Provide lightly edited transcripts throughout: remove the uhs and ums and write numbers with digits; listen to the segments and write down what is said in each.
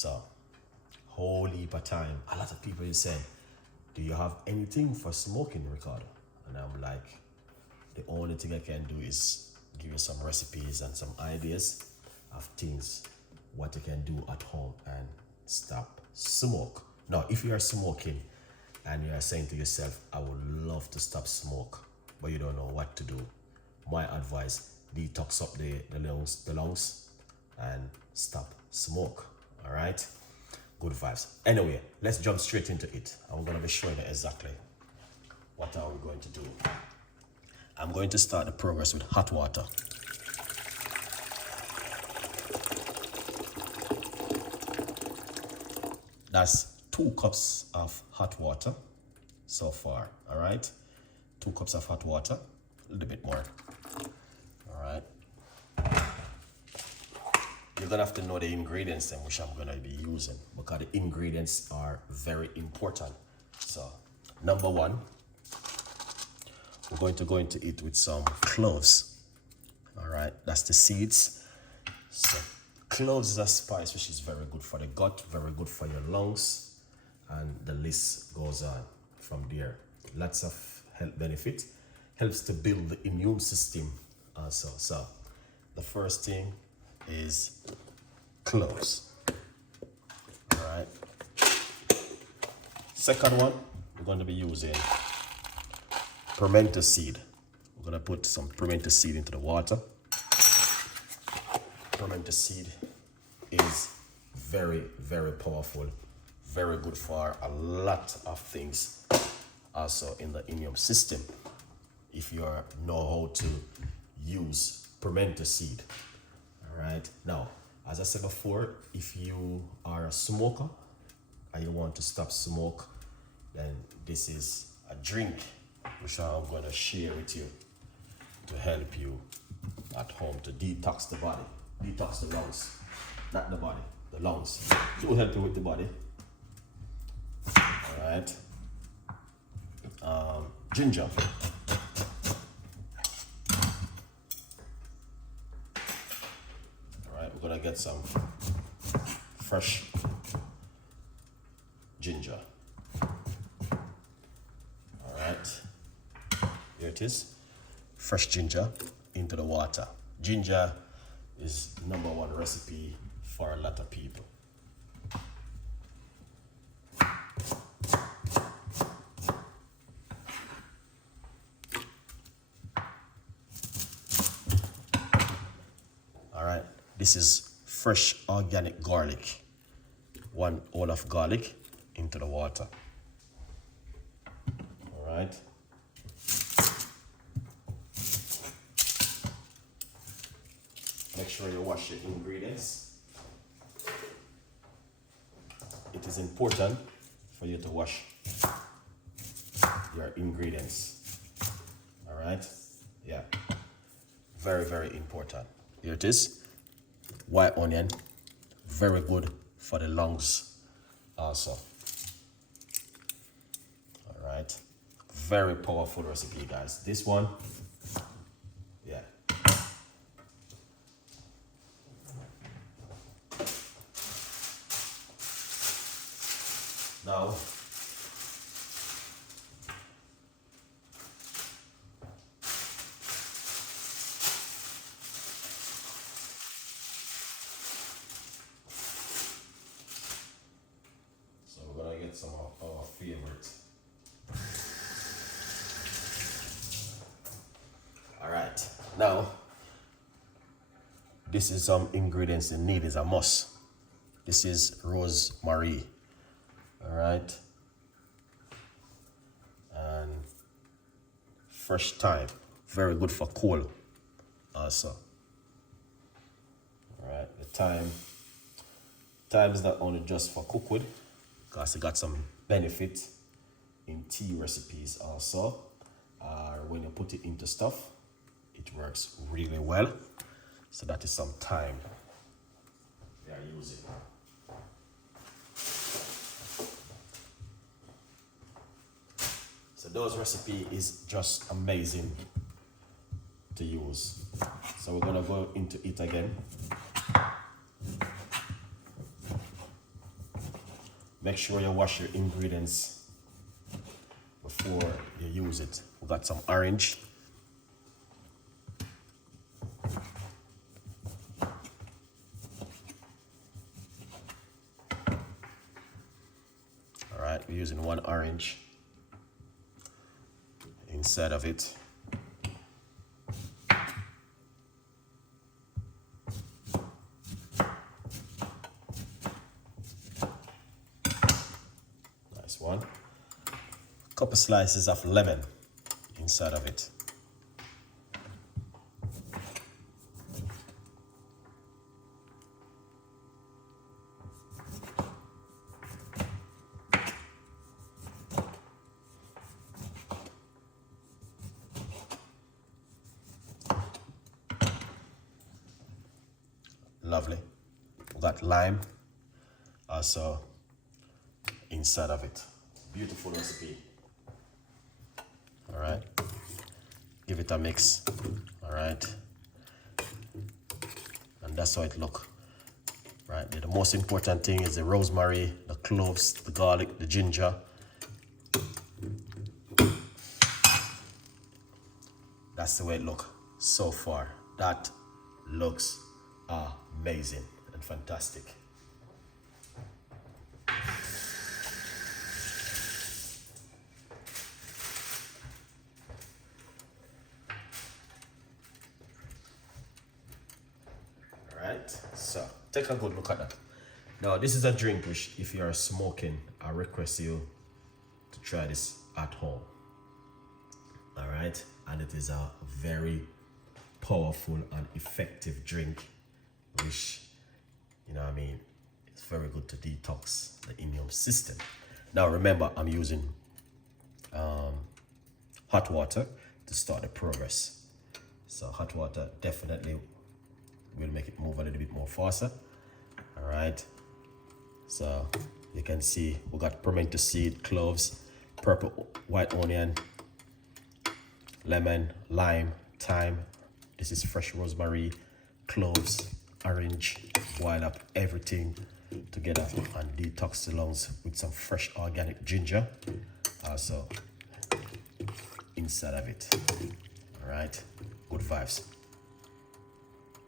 So, whole heap of time. A lot of people is saying, do you have anything for smoking, Ricardo? And I'm like, the only thing I can do is give you some recipes and some ideas of things what you can do at home and stop smoke. Now, if you are smoking and you are saying to yourself, I would love to stop smoke, but you don't know what to do, my advice, detox up the lungs and stop smoke. All right, good vibes. Anyway, let's jump straight into it. I'm going to be showing you exactly what are we going to do. I'm going to start the progress with hot water. That's 2 cups of hot water so far. All right, 2 cups of hot water, a little bit more. All right, you're gonna have to know the ingredients then, which I'm gonna be using, because the ingredients are very important. So, number 1, we're going to go into it with some cloves. All right, that's the seeds. So, cloves is a spice which is very good for the gut, very good for your lungs, and the list goes on from there. Lots of health benefit, helps to build the immune system also. So, the first thing is cloves. All right. Second one, we're going to be using pimento seed. We're going to put some pimento seed into the water. Pimento seed is very, very powerful, very good for a lot of things also in the immune system if you know how to use pimento seed. All right, now as I said before, if you are a smoker and you want to stop smoke, then this is a drink which I'm going to share with you to help you at home to detox the body, detox the lungs, not the body, the lungs. It will help you with the body. All right. Ginger. All right, we're gonna get some fresh ginger. All right, here it is. Fresh ginger into the water. Ginger is #1 recipe for a lot of people. All right, this is fresh organic garlic. 1 whole of garlic into the water. All right. Make sure you wash your ingredients. It is important for you to wash your ingredients. All right? Yeah. Very, very important. Here it is. White onion. Very good for the lungs also. All right. Very powerful recipe, guys. This one, yeah. Now, so we're gonna get some of our favorite. All right, now this is some ingredients you need, is a must. This is rosemary. All right, and fresh thyme, very good for cold also. All right, the thyme is not only just for cook with, because it got some benefit in tea recipes also. When you put it into stuff, it works really well. So that is some thyme they are using. So those recipe is just amazing to use. So we're gonna go into it again. Make sure you wash your ingredients before you use it. We got some orange. All right, we're using 1 orange inside of it. Nice one. Couple slices of lemon inside of it. Lovely. We got lime also inside of it. Beautiful recipe. All right. Give it a mix. All right. And that's how it look. Right. The most important thing is the rosemary, the cloves, the garlic, the ginger. That's the way it look so far. That looks amazing and fantastic. All right, so take a good look at that. Now, this is a drink which, if you are smoking, I request you to try this at home. All right, and it is a very powerful and effective drink, which, you know what I mean, it's very good to detox the immune system. Now remember, I'm using hot water to start the progress. So hot water definitely will make it move a little bit more faster. All right, so you can see we got pimento seed, cloves, purple white onion, lemon, lime, thyme. This is fresh rosemary, cloves, orange. Boil up everything together and detox the lungs with some fresh organic ginger also inside of it. All right, good vibes.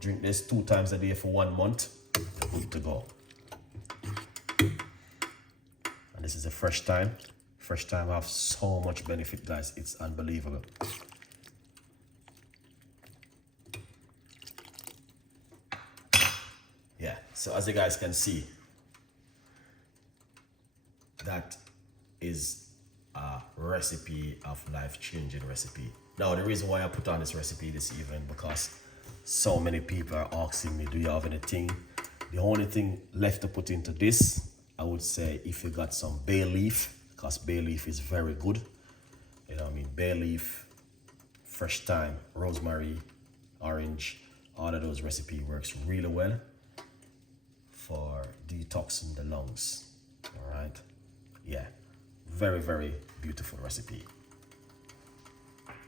Drink this 2 times a day for 1 month. You're good to go. And this is a fresh thyme. Fresh thyme have so much benefit, guys. It's unbelievable. Yeah, so as you guys can see, that is a recipe of life-changing recipe. Now, the reason why I put on this recipe this evening, because so many people are asking me, do you have anything? The only thing left to put into this, I would say, if you got some bay leaf, because bay leaf is very good. You know what I mean? Bay leaf, fresh thyme, rosemary, orange, all of those recipe works really well for detoxing the lungs. All right, yeah, very, very beautiful recipe.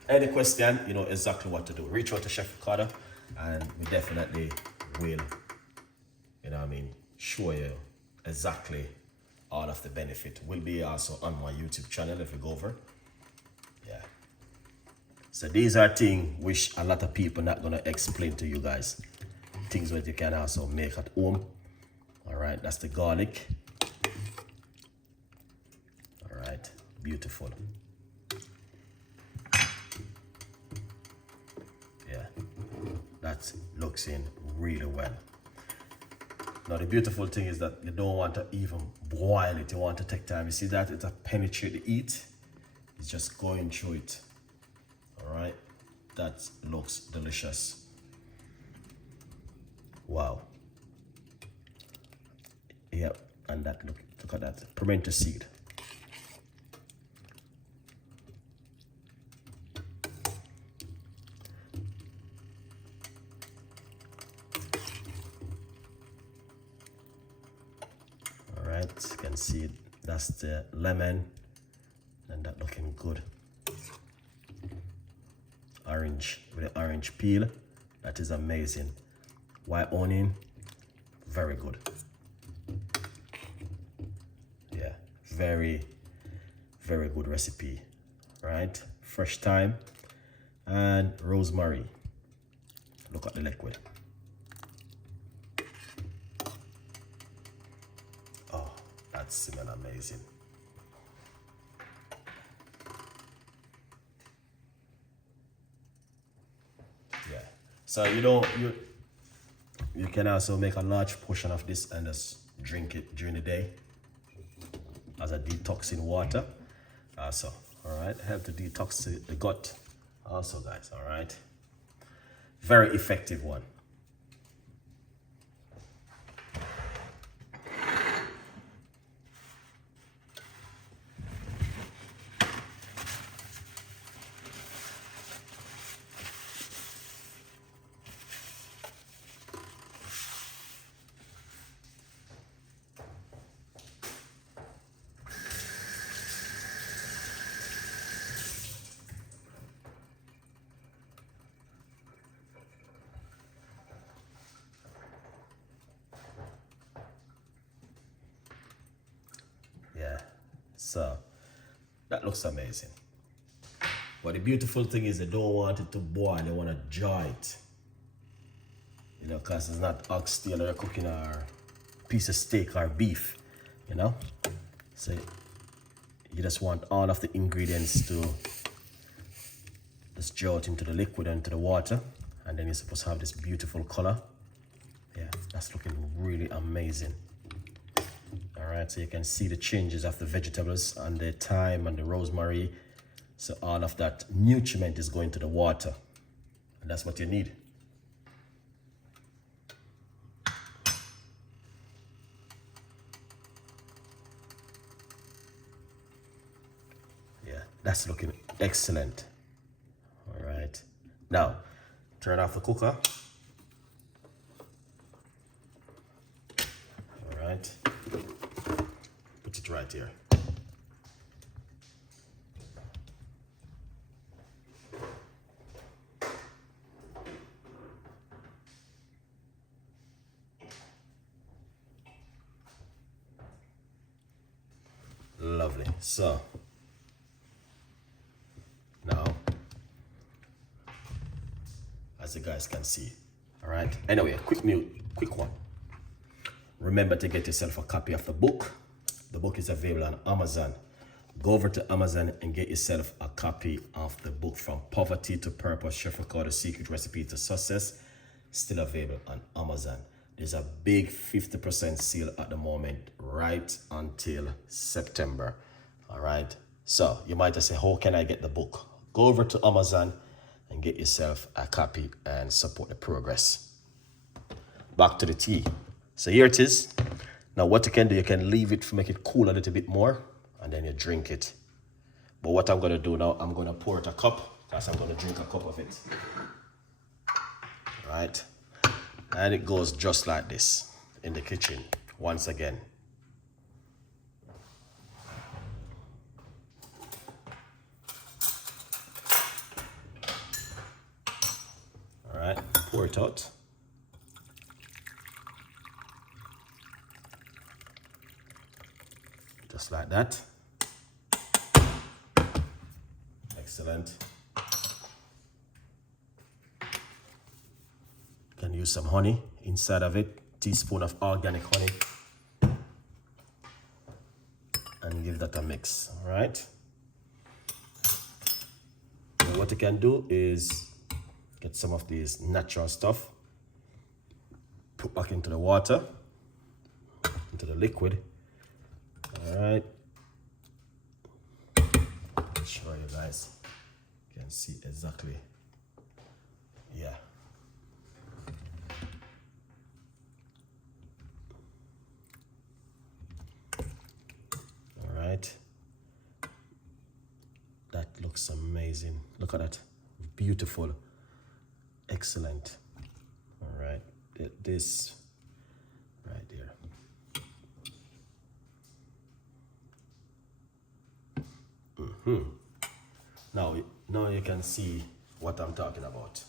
Any question, you know exactly what to do. Reach out to Chef Ricardo and we definitely will, you know what I mean, show you exactly all of the benefit. Will be also on my YouTube channel if you go over. Yeah, so these are things which a lot of people not gonna explain to you guys. Things that you can also make at home. All right, that's the garlic. All right, beautiful. Yeah, that looks in really well. Now the beautiful thing is that you don't want to even boil it. You want to take time. You see that it's a penetrate the heat. It's just going through it. All right, that looks delicious. Wow. Yep, and that look at that pimento seed. All right, you can see that's the lemon, and that looking good. Orange with the orange peel, that is amazing. White onion, very good. very, very good recipe, right? Fresh thyme and rosemary. Look at the liquid. Oh, that's smelling amazing. Yeah. So you can also make a large portion of this and just drink it during the day as a detoxing water. Also, all right, help to detox the gut. Also, guys, all right, very effective one. Yeah, so that looks amazing. But the beautiful thing is they don't want it to boil, they want to jar it. You know, because it's not oxtail or cooking or piece of steak or beef, you know? So you just want all of the ingredients to just jar it into the liquid and into the water. And then you're supposed to have this beautiful color. Yeah, that's looking really amazing. All right, so you can see the changes of the vegetables and the thyme and the rosemary. So all of that nutriment is going to the water, and that's what you need. Yeah, that's looking excellent. All right, now turn off the cooker. All right, put it right here. Lovely. So now, as you guys can see, all right. Anyway, quick one. Remember to get yourself a copy of the book. The book is available on Amazon. Go over to Amazon and get yourself a copy of the book, From Poverty to Purpose, Chef Ricardo's Secret Recipe to Success. Still available on Amazon. There's a big 50% sale at the moment, right until September. All right. So you might just say, how can I get the book? Go over to Amazon and get yourself a copy and support the progress. Back to the tea. So here it is. Now what you can do, you can leave it to make it cool a little bit more and then you drink it. But what I'm going to do now, I'm going to pour it a cup because I'm going to drink a cup of it. Right. And it goes just like this in the kitchen once again. All right, pour it out. Just like that. Excellent. You can use some honey inside of it, teaspoon of organic honey, and give that a mix. All right. And what you can do is get some of these natural stuff, put back into the water, into the liquid. All right. I'll show you guys. You can see exactly. Yeah. All right. That looks amazing. Look at that. Beautiful. Excellent. All right. This right there. Now you can see what I'm talking about.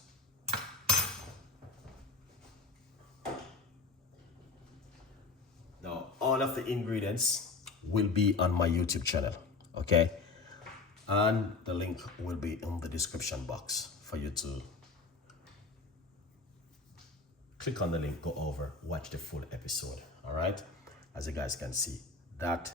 Now, all of the ingredients will be on my YouTube channel, okay? And the link will be in the description box for you to click on the link, go over, watch the full episode, all right? As you guys can see, that